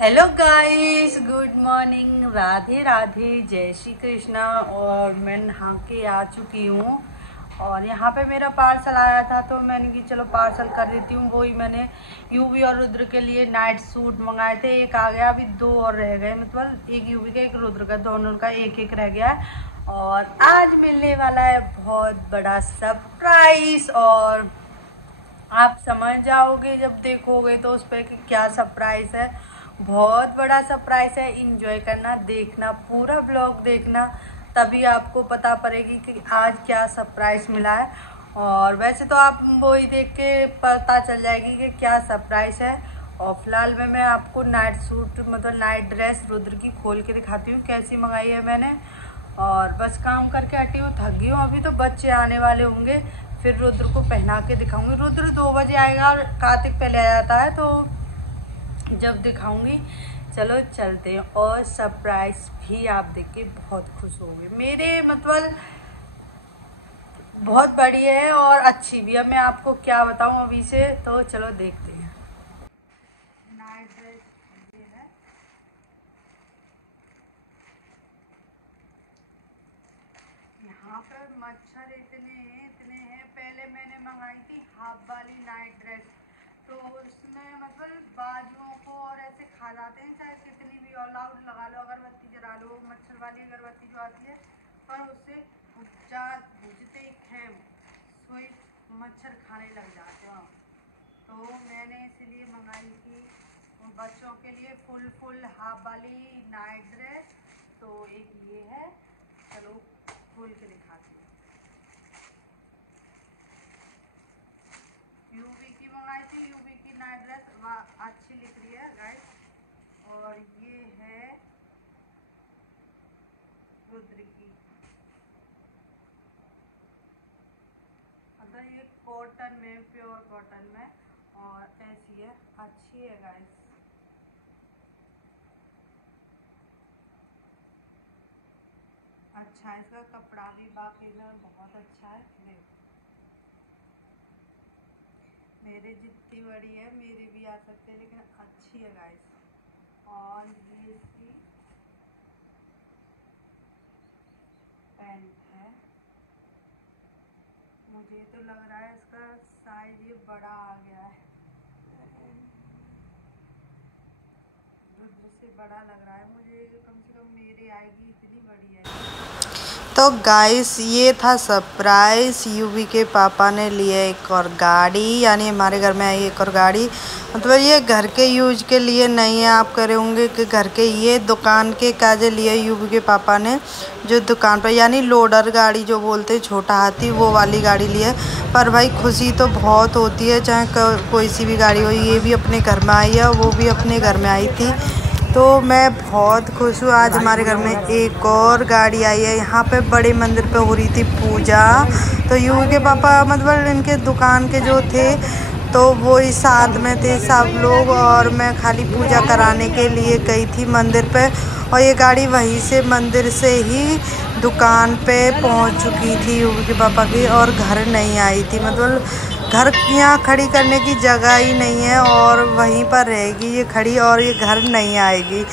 Hello guys, good morning, Radhe Radhe, जय श्री कृष्णा। और मैं नहा के आ चुकी हूँ और यहाँ पे मेरा पार्सल आया था तो मैंने कि चलो पार्सल कर देती हूँ। वही मैंने यूवी और रुद्र के लिए नाइट सूट मंगाए थे। एक आ गया, अभी दो और रह गए, मतलब एक यूवी का एक रुद्र का, दोनों का एक एक रह गया है। और आज मिलने वाला है बहुत बड़ा सरप्राइज और आप समझ जाओगे जब देखोगे तो उस पर कि क्या सरप्राइज है। बहुत बड़ा सरप्राइज है। एंजॉय करना, देखना, पूरा ब्लॉग देखना, तभी आपको पता पड़ेगी कि आज क्या सरप्राइज मिला है। और वैसे तो आप वो ही देख के पता चल जाएगी कि क्या सरप्राइज है। और फिलहाल में मैं आपको नाइट सूट मतलब नाइट ड्रेस रुद्र की खोल के दिखाती हूँ कैसी मंगाई है मैंने। और बस काम करके हटी हूँ, थक गई हूँ। अभी तो बच्चे आने वाले होंगे, फिर रुद्र को पहना के दिखाऊंगी। रुद्र 2 बजे आएगा और कार्तिक पहले आ जाता है, तो जब दिखाऊंगी। चलो चलते हैं। और सरप्राइज भी आप देख के बहुत खुश होंगे। मेरे मतलब बहुत बड़ी है और अच्छी भी है। मैं आपको क्या बताऊं अभी से, तो चलो देखते हैं। नाइट ड्रेस ये है, यहाँ पर मच्छर इतने हैं। पहले मैंने मंगाई थी हाफ वाली नाइट ड्रेस, तो उसमें मतलब बाजुओं को और ऐसे खा जाते हैं, चाहे कितनी भी ऑल आउट लगा लो, अगरबत्ती जला लो, मच्छर वाली अगरबत्ती जो आती है, पर उससे बुझते ही खेम सोई मच्छर खाने लग जाते हैं। तो मैंने इसलिए मंगाई थी बच्चों के लिए फुल हाफ वाली नाइट ड्रेस। तो एक ये है, चलो खोल के दिखाती हूँ। यूवी की मंगाई थी, यूवी की नाइट ड्रेस अच्छी लिख रही है गाइस। और ये है रुद्र की, मतलब ये कॉटन में, प्योर कॉटन में, और ऐसी है, अच्छी है गाइस। अच्छा है, इसका कपड़ा भी बाकी में बहुत अच्छा है। देखो मेरे जितनी बड़ी है, मेरे भी आ सकते हैं, लेकिन अच्छी है गाइस। और ये इसकी पैंट है। मुझे तो लग रहा है इसका साइज ये बड़ा आ गया है, रुद्र से बड़ा लग रहा है मुझे। कम से कम मेरे आएगी, इतनी बड़ी है। तो गाइस ये था सरप्राइज। यूवी के पापा ने लिए एक और गाड़ी, यानी हमारे घर में आई एक और गाड़ी। मतलब ये घर के यूज के लिए नहीं है। आप कह रहे होंगे कि घर के, ये दुकान के काजे लिए यूवी के पापा ने, जो दुकान पर यानी लोडर गाड़ी जो बोलते हैं, छोटा हाथी, वो वाली गाड़ी ली है। पर भाई खुशी तो बहुत होती है, चाहे कोई सी भी गाड़ी हो। ये भी अपने घर में आई है, वो भी अपने घर में आई थी, तो मैं बहुत खुश हूँ। आज हमारे घर में एक और गाड़ी आई है। यहाँ पे बड़े मंदिर पे हो रही थी पूजा, तो यूवी के पापा मतलब इनके दुकान के जो थे, तो वो ही साथ में थे सब लोग, और मैं खाली पूजा कराने के लिए गई थी मंदिर पे। और ये गाड़ी वहीं से मंदिर से ही दुकान पे पहुँच चुकी थी यूवी के पापा की, और घर नहीं आई थी। मतलब घर यहाँ खड़ी करने की जगह ही नहीं है, और वहीं पर रहेगी ये खड़ी, और ये घर नहीं आएगी।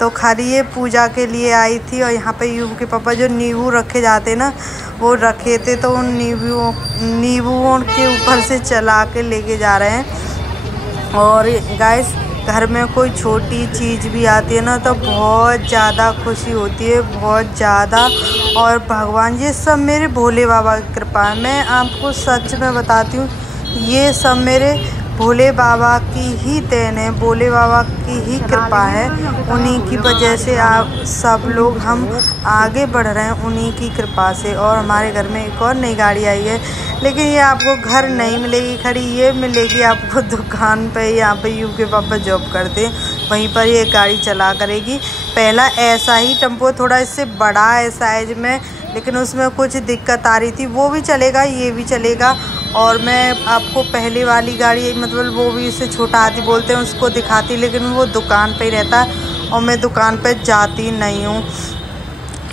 तो खाली ये पूजा के लिए आई थी। और यहाँ पे यूवी के पापा जो नींबू रखे जाते ना, वो रखे थे, तो उन नींबुओं के ऊपर से चला के लेके जा रहे हैं। और गाइस घर में कोई छोटी चीज़ भी आती है ना, तो बहुत ज़्यादा खुशी होती है, बहुत ज़्यादा। और भगवान, ये सब मेरे भोले बाबा की कृपा है। मैं आपको सच में बताती हूँ, ये सब मेरे भोले बाबा की ही देन है, भोले बाबा की ही कृपा है। उन्हीं की वजह से आप सब लोग हम आगे बढ़ रहे हैं, उन्हीं की कृपा से। और हमारे घर में एक और नई गाड़ी आई है, लेकिन ये आपको घर नहीं मिलेगी खड़ी, ये मिलेगी आपको दुकान पे। यहाँ पे यूवी के पापा जॉब करते हैं, वहीं पर ये गाड़ी चला करेगी। पहला ऐसा ही टेम्पो, थोड़ा इससे बड़ा है साइज में, लेकिन उसमें कुछ दिक्कत आ रही थी। वो भी चलेगा, ये भी चलेगा। और मैं आपको पहले वाली गाड़ी, मतलब वो भी इसे छोटा हाथी बोलते हैं, उसको दिखाती, लेकिन वो दुकान पे ही रहता है और मैं दुकान पे जाती नहीं हूँ,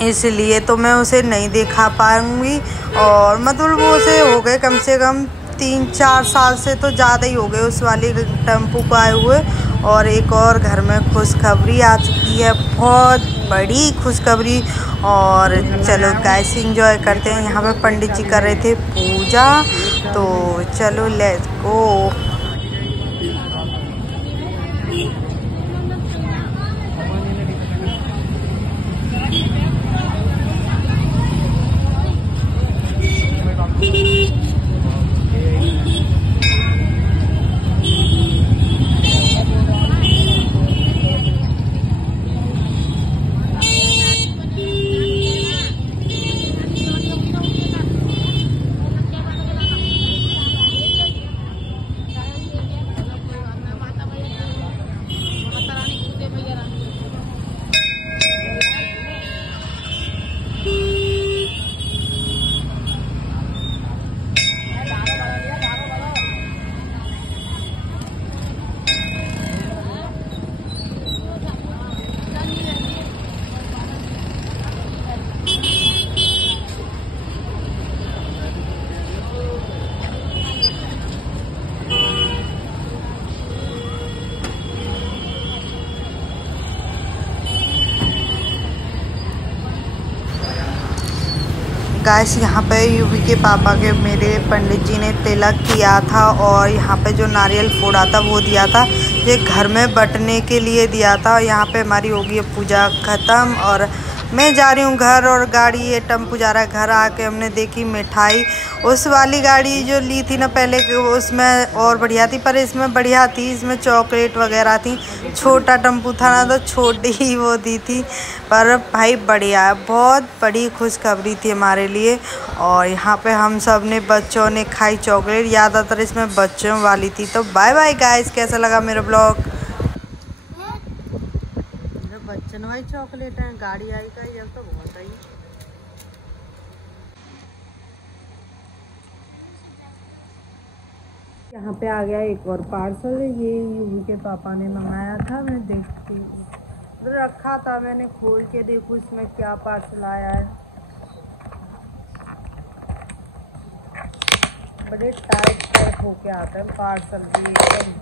इसलिए तो मैं उसे नहीं दिखा पाऊँगी। और मतलब वो उसे हो गए कम से कम 3-4 साल से तो ज़्यादा ही हो गए उस वाली टेम्पो को आए हुए। और एक और घर में खुशखबरी आ चुकी है, बहुत बड़ी खुशखबरी। और चलो गाइस एंजॉय करते हैं। यहाँ पे पंडित जी कर रहे थे पूजा, तो चलो लेट्स गो। गाइस यहाँ पे यूवी के पापा के मेरे पंडित जी ने तिलक किया था, और यहाँ पे जो नारियल फोड़ा था वो दिया था, ये घर में बंटने के लिए दिया था। यहाँ पे हमारी होगी है पूजा ख़त्म, और मैं जा रही हूँ घर। और गाड़ी ये टेम्पू जा रहा है। घर आके हमने देखी मिठाई, उस वाली गाड़ी जो ली थी ना पहले, उसमें और बढ़िया थी, पर इसमें बढ़िया थी, इसमें चॉकलेट वगैरह थी। छोटा टेम्पू था ना, तो छोटी ही वो दी थी, पर भाई बढ़िया है, बहुत बड़ी खुशखबरी थी हमारे लिए। और यहाँ पे हम सब ने बच्चों ने खाई चॉकलेट, ज़्यादातर इसमें बच्चों वाली थी। तो बाय बाय गाइस, कैसा लगा मेरा ब्लॉग? बच्चन वाली चॉकलेट है, गाड़ी आई का ये तो बहुत आई। यहाँ पे आ गया एक और पार्सल, ये यूवी के पापा ने मंगाया था। मैं देखती हूँ, रखा था मैंने, खोल के देखूँ इसमें क्या पार्सल आया है। बड़े टाइट टाइट होके आता है पार्सल भी एकदम।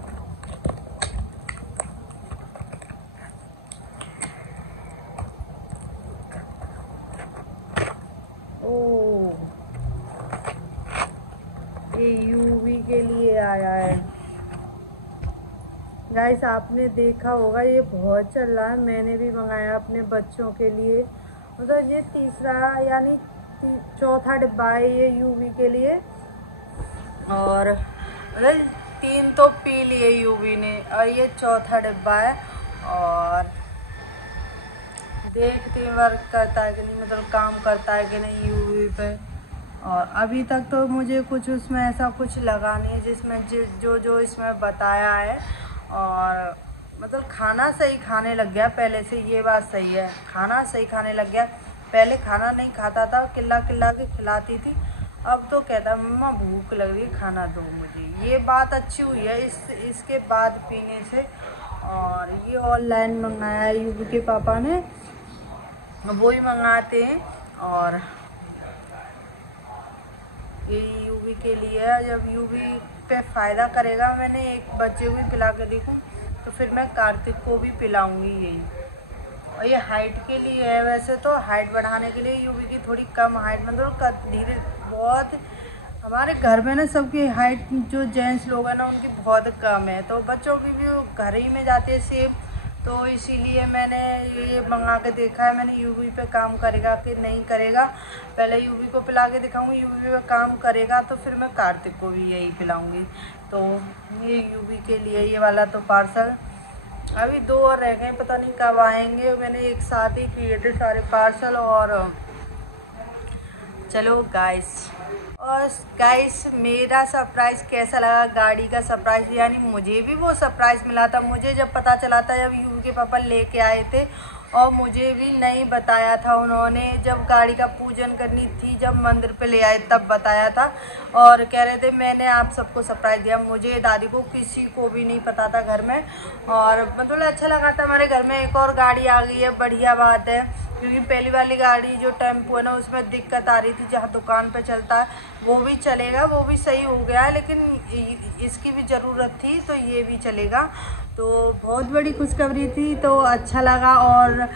ये यूवी के लिए आया है गाइस, आपने देखा होगा ये बहुत चल रहा है। मैंने भी मंगाया अपने बच्चों के लिए, मतलब ये तीसरा यानी चौथा डिब्बा है ये यूवी के लिए। और मतलब 3 तो पी लिए यूवी ने, और ये चौथा डिब्बा है। और देखते हैं वर्क करता है कि नहीं, मतलब काम करता है कि नहीं यूवी पे। और अभी तक तो मुझे कुछ उसमें ऐसा कुछ लगा नहीं जिसमें जो इसमें बताया है। और मतलब खाना सही खाने लग गया पहले से, ये बात सही है, खाना सही खाने लग गया। पहले खाना नहीं खाता था, किल्ला किल्ला के खिलाती थी, अब तो कहता मम्मा भूख लग रही है, खाना दो मुझे। ये बात अच्छी हुई है इसके बाद पीने से। और ये ऑनलाइन मंगाया है यूवी के पापा ने, वो ही मंगाते हैं। और ये यूवी के लिए है, जब यूवी पे फ़ायदा करेगा, मैंने एक बच्चे को भी पिला के देखूँ तो फिर मैं कार्तिक को भी पिलाऊंगी यही। और ये हाइट के लिए है, वैसे तो हाइट बढ़ाने के लिए यूवी की थोड़ी कम हाइट, मतलब धीरे बहुत हमारे घर में ना सबकी हाइट जो जेंट्स लोग हैं ना उनकी बहुत कम है, तो बच्चों की भी घर ही में जाती है सेफ, तो इसीलिए मैंने ये मंगा के देखा है। मैंने यूवी पे काम करेगा कि नहीं करेगा, पहले यूवी को पिला के दिखाऊंगी, यूवी पे काम करेगा तो फिर मैं कार्तिक को भी यही पिलाऊंगी। तो ये यूवी के लिए ये वाला तो पार्सल, अभी 2 और रह गए, पता नहीं कब आएंगे। मैंने एक साथ ही किए थे सारे पार्सल। और चलो गाइस मेरा सरप्राइज़ कैसा लगा, गाड़ी का सरप्राइज़, यानी मुझे भी वो सरप्राइज़ मिला था। मुझे जब पता चला था, जब यूवी के पापा लेके आए थे, और मुझे भी नहीं बताया था उन्होंने, जब गाड़ी का पूजन करनी थी, जब मंदिर पे ले आए तब बताया था। और कह रहे थे मैंने आप सबको सरप्राइज़ दिया, मुझे दादी को किसी को भी नहीं पता था घर में। और मतलब अच्छा लगा था, हमारे घर में एक और गाड़ी आ गई है, बढ़िया बात है, क्योंकि पहली वाली गाड़ी जो टेम्पो है ना उसमें दिक्कत आ रही थी, जहाँ दुकान पे चलता है वो भी चलेगा, वो भी सही हो गया है, लेकिन इसकी भी ज़रूरत थी तो ये भी चलेगा। तो बहुत बड़ी खुशखबरी थी, तो अच्छा लगा। और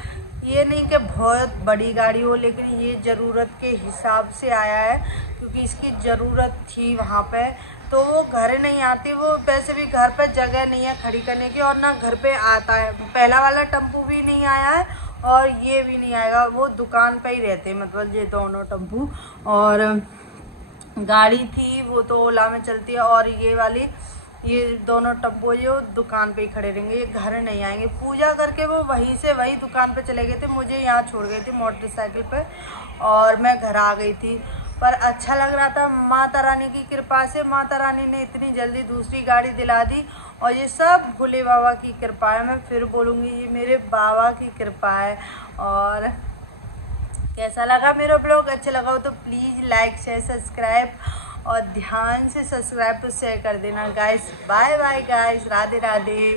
ये नहीं कि बहुत बड़ी गाड़ी हो, लेकिन ये ज़रूरत के हिसाब से आया है, क्योंकि इसकी ज़रूरत थी वहाँ पे। तो वो घर नहीं आती, वो वैसे भी घर पे जगह नहीं है खड़ी करने की, और ना घर पे आता है। पहला वाला टेम्पू भी नहीं आया है और ये भी नहीं आएगा, वो दुकान पे ही रहते हैं, मतलब ये दोनों टेम्पू। और गाड़ी थी वो तो ओला में चलती है, और ये वाली, ये दोनों टब्बो जो दुकान पे ही खड़े रहेंगे, ये घर नहीं आएंगे। पूजा करके वो वहीं से वही दुकान पे चले गए थे, मुझे यहाँ छोड़ गए थे मोटरसाइकिल पे, और मैं घर आ गई थी। पर अच्छा लग रहा था, माता रानी की कृपा से माता रानी ने इतनी जल्दी दूसरी गाड़ी दिला दी, और ये सब भोले बाबा की कृपा है। मैं फिर बोलूँगी, ये मेरे बाबा की कृपा है। और कैसा लगा मेरा ब्लॉग? अच्छा लगा हो तो प्लीज़ लाइक शेयर सब्सक्राइब, और ध्यान से सब्सक्राइब तो शेयर कर देना guys. Bye bye guys, Radhe Radhe.